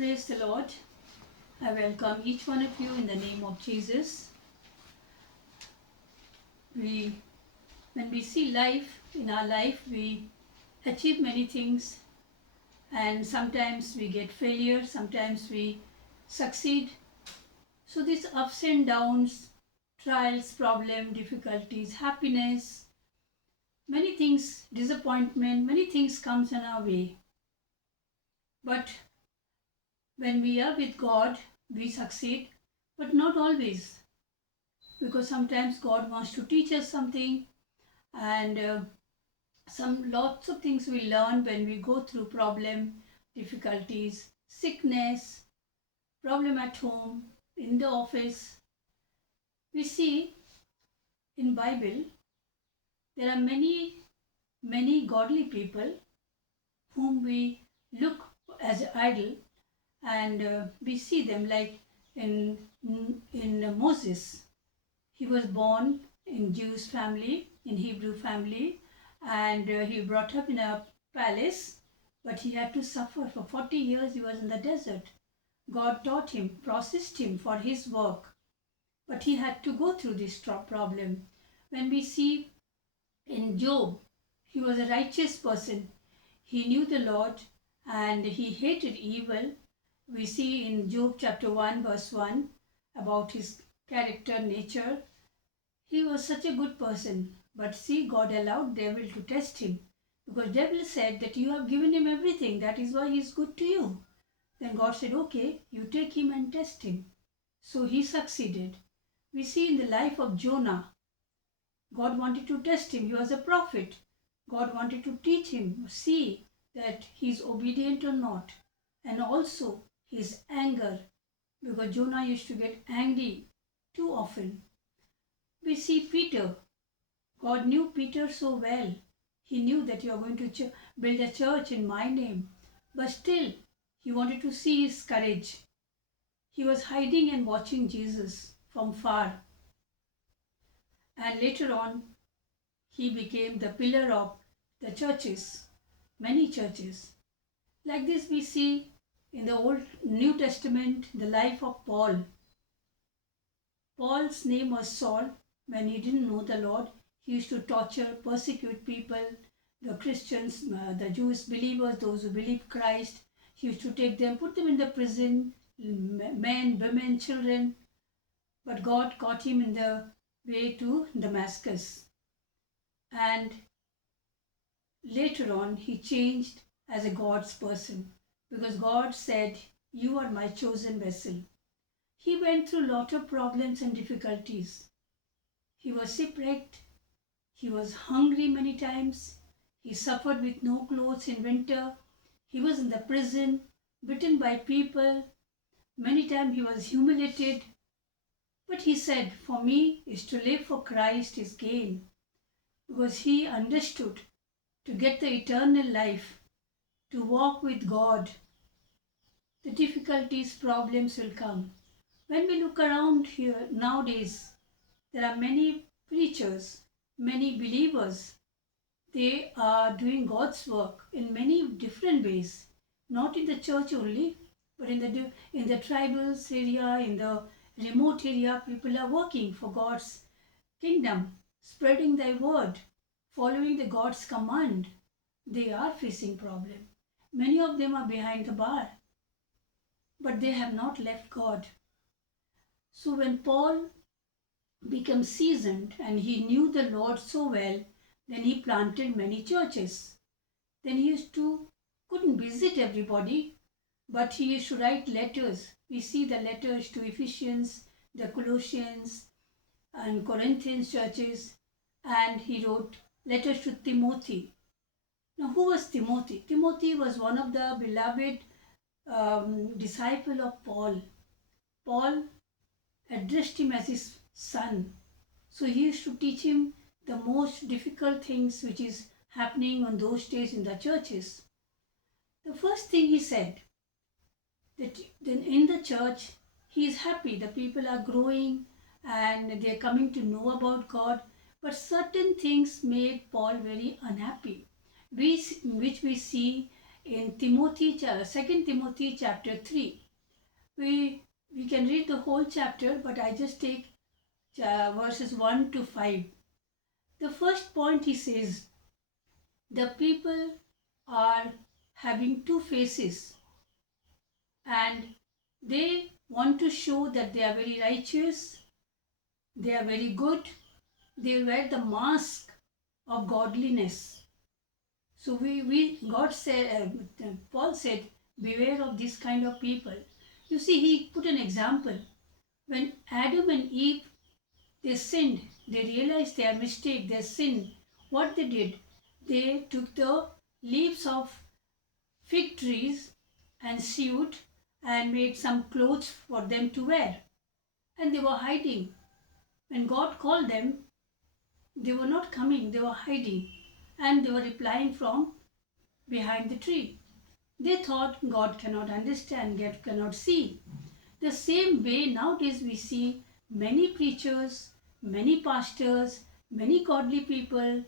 Praise the Lord. I welcome each one of you in the name of Jesus. When we see life, in our life, we achieve many things, and sometimes we get failure, sometimes we succeed. So these ups and downs, trials, problem, difficulties, happiness, many things, disappointment, many things comes in our way. But when we are with God, we succeed, but not always. Because sometimes God wants to teach us something, and some lots of things we learn when we go through problem, difficulties, sickness, problem at home, in the office. We see in Bible there are many godly people whom we look as idol, and we see them like in Moses. He was born in Jewish family, in Hebrew family, and he brought up in a palace, but he had to suffer for 40 years. He was in the desert. God taught him, processed him for his work, but he had to go through this problem. When we see in Job, he was a righteous person. He knew the Lord and he hated evil. We see in Job chapter 1 verse 1 about his character, nature. He was such a good person, but see, God allowed devil to test him, because devil said that you have given him everything, that is why he is good to you. Then God said, okay, you take him and test him. So he succeeded. We see in the life of Jonah, God wanted to test him. He was a prophet. God wanted to teach him, see that he is obedient or not, and also his anger, because Jonah used to get angry too often. We see Peter. God knew Peter so well. He knew that you are going to build a church in my name. But still, he wanted to see his courage. He was hiding and watching Jesus from far. And later on, he became the pillar of the churches, many churches. Like this we see in the Old New Testament the life of Paul. Paul's name was Saul. When he didn't know the Lord, he used to torture, persecute people, the Christians, the Jewish believers, those who believe Christ. He used to take them, put them in the prison, men, women, children. But God caught him in the way to Damascus. And later on, he changed as a God's person, because God said, you are my chosen vessel. He went through a lot of problems and difficulties. He was shipwrecked. He was hungry many times. He suffered with no clothes in winter. He was in the prison, beaten by people. Many times he was humiliated. But he said, for me is to live for Christ is gain. Because he understood to get the eternal life, to walk with God, the difficulties, problems will come. When we look around here nowadays, there are many preachers, many believers. They are doing God's work in many different ways, not in the church only, but in the tribals area, in the remote area, people are working for God's kingdom, spreading thy word, following the God's command. They are facing problem. Many of them are behind the bar, but they have not left God. So when Paul became seasoned and he knew the Lord so well, then he planted many churches. Then he couldn't visit everybody, but he used to write letters. We see the letters to Ephesians, the Colossians, and Corinthians churches, and he wrote letters to Timothy. Now, who was Timothy? Timothy was one of the beloved disciple of Paul. Paul addressed him as his son. So he used to teach him the most difficult things which is happening on those days in the churches. The first thing he said, that then in the church he is happy, the people are growing and they are coming to know about God, but certain things made Paul very unhappy, which we see in 2 Timothy chapter 3. We can read the whole chapter, but I just take verses 1 to 5. The first point he says, the people are having two faces and they want to show that they are very righteous, they are very good, they wear the mask of godliness. So Paul said, beware of this kind of people. You see, he put an example. When Adam and Eve, they sinned, they realized their mistake, their sin. What they did, they took the leaves of fig trees and sewed and made some clothes for them to wear. And they were hiding. When God called them, they were not coming, they were hiding. And they were replying from behind the tree. They thought God cannot understand, God cannot see. The same way nowadays we see many preachers, many pastors, many godly people,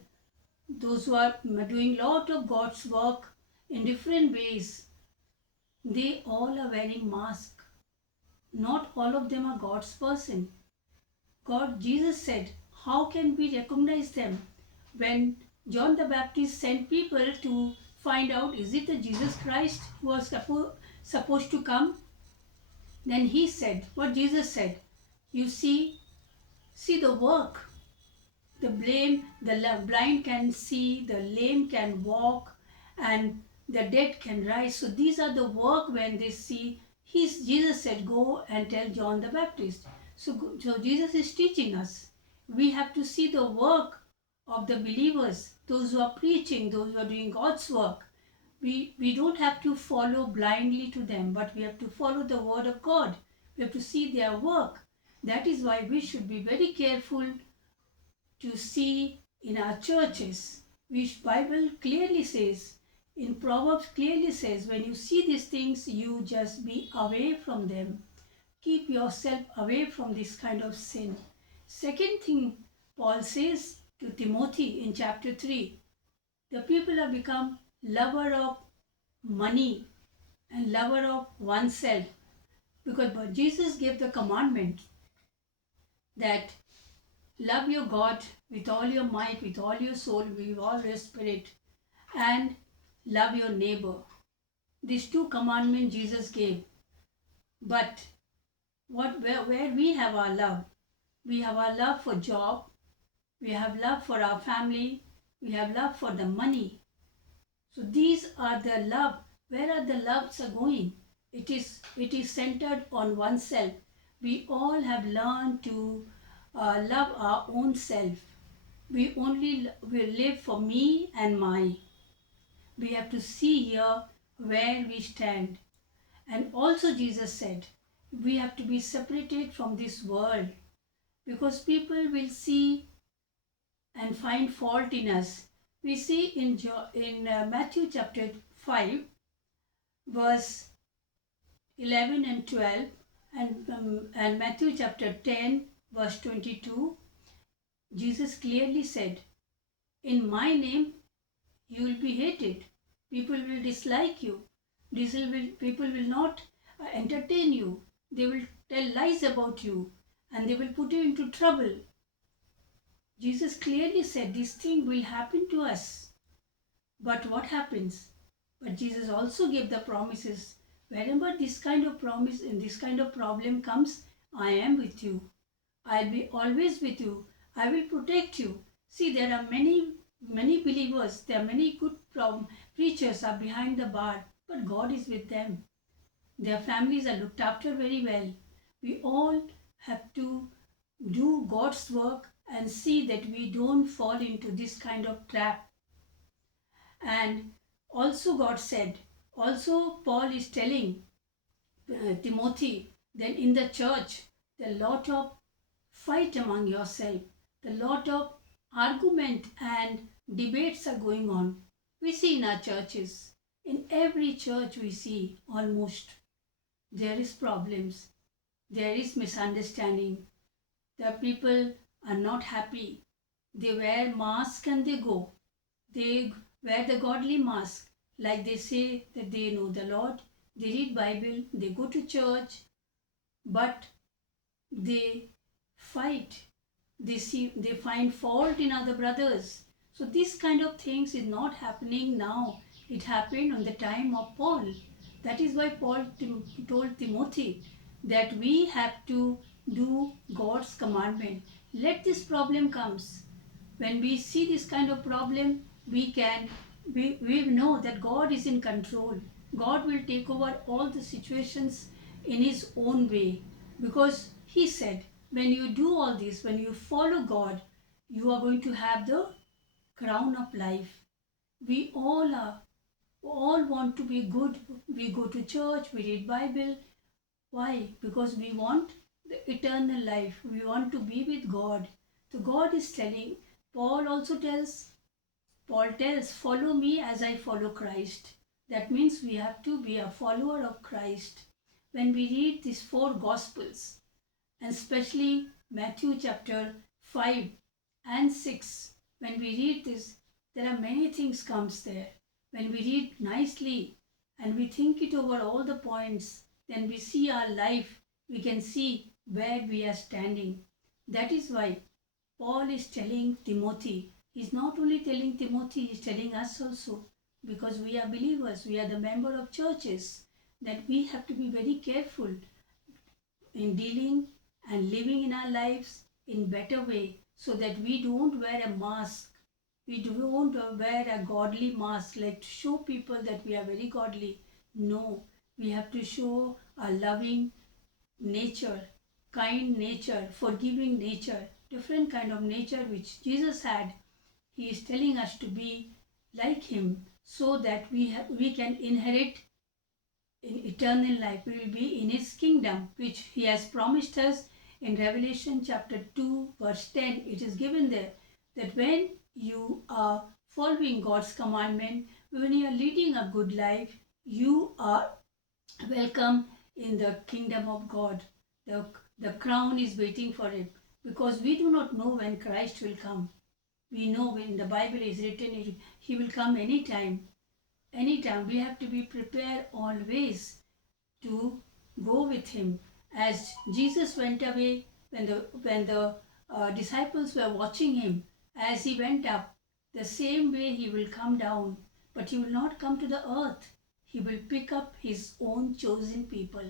those who are doing lot of God's work in different ways. They all are wearing masks. Not all of them are God's person. Jesus said, how can we recognize them? When John the Baptist sent people to find out, is it the Jesus Christ who was supposed to come? Then he said, what Jesus said, you see the work. The blind can see, the lame can walk, and the dead can rise. So these are the work when they see. Jesus said, go and tell John the Baptist. So Jesus is teaching us. We have to see the work of the believers, those who are preaching, those who are doing God's work. We don't have to follow blindly to them, but we have to follow the word of God. We have to see their work. That is why we should be very careful to see in our churches, which Bible clearly says, in Proverbs clearly says, when you see these things, you just be away from them. Keep yourself away from this kind of sin. Second thing Paul says to Timothy in chapter 3, the people have become lover of money and lover of oneself, because Jesus gave the commandment that love your God with all your might, with all your soul, with all your spirit, and love your neighbor. These two commandments Jesus gave. But where we have our love? We have our love for job, we have love for our family, we have love for the money. So these are the love. Where are the loves are going? It is centered on oneself. We all have learned to love our own self. We only will live for me and my. We have to see here where we stand. And also Jesus said, we have to be separated from this world, because people will see and find fault in us. We see in Matthew chapter 5, verse 11 and 12, and Matthew chapter 10, verse 22, Jesus clearly said, in my name you will be hated. People will dislike you. People will not entertain you. They will tell lies about you and they will put you into trouble. Jesus clearly said this thing will happen to us. But what happens? But Jesus also gave the promises. Wherever this kind of promise and this kind of problem comes, I am with you. I'll be always with you. I will protect you. See, there are many believers, there are many good preachers are behind the bar, but God is with them. Their families are looked after very well. We all have to do God's work and see that we don't fall into this kind of trap. And also God said, also Paul is telling Timothy that in the church, there are a lot of fight among yourself, a lot of argument and debates are going on. We see in our churches, in every church we see almost, there is problems, there is misunderstanding, the people are not happy, they wear mask and they go, they wear the godly mask like they say that they know the Lord, they read Bible, they go to church, but they fight, they find fault in other brothers. So this kind of things is not happening now. It happened on the time of Paul. That is why Paul told Timothy that we have to do God's commandment. Let this problem comes. When we see this kind of problem, we know that God is in control. God will take over all the situations in His own way, because He said, when you do all this, when you follow God, you are going to have the crown of life. We all want to be good. We go to church, we read Bible. Why? Because we want the eternal life. We want to be with God. So God is telling, Paul tells, follow me as I follow Christ. That means we have to be a follower of Christ. When we read these four Gospels, and especially Matthew chapter 5 and 6, when we read this, there are many things comes there. When we read nicely and we think it over all the points, then we see our life, we can see where we are standing. That is why Paul is telling Timothy, he's not only telling Timothy, he's telling us also, because we are believers, we are the member of churches, that we have to be very careful in dealing and living in our lives in better way, so that we don't wear a mask. We don't wear a godly mask, like to show people that we are very godly. No, we have to show a loving nature, kind nature, forgiving nature, different kind of nature which Jesus had. He is telling us to be like Him, so that we can inherit in eternal life. We will be in His kingdom, which He has promised us in Revelation chapter 2 verse 10. It is given there that when you are following God's commandment, when you are leading a good life, you are welcome in the kingdom of God. The crown is waiting for it, because we do not know when Christ will come. We know when the Bible is written, He will come anytime. Anytime. We have to be prepared always to go with Him. As Jesus went away, when the disciples were watching Him, as He went up, the same way He will come down, but He will not come to the earth. He will pick up His own chosen people.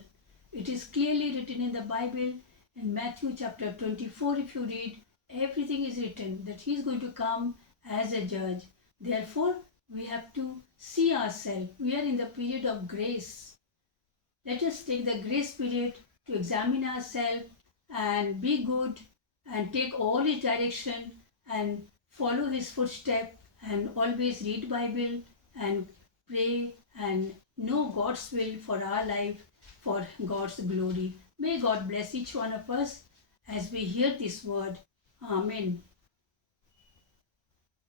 It is clearly written in the Bible, in Matthew chapter 24, if you read, everything is written that He is going to come as a judge. Therefore, we have to see ourselves. We are in the period of grace. Let us take the grace period to examine ourselves and be good and take all His direction and follow His footstep, and always read Bible and pray and know God's will for our life, for God's glory. May God bless each one of us as we hear this word. Amen.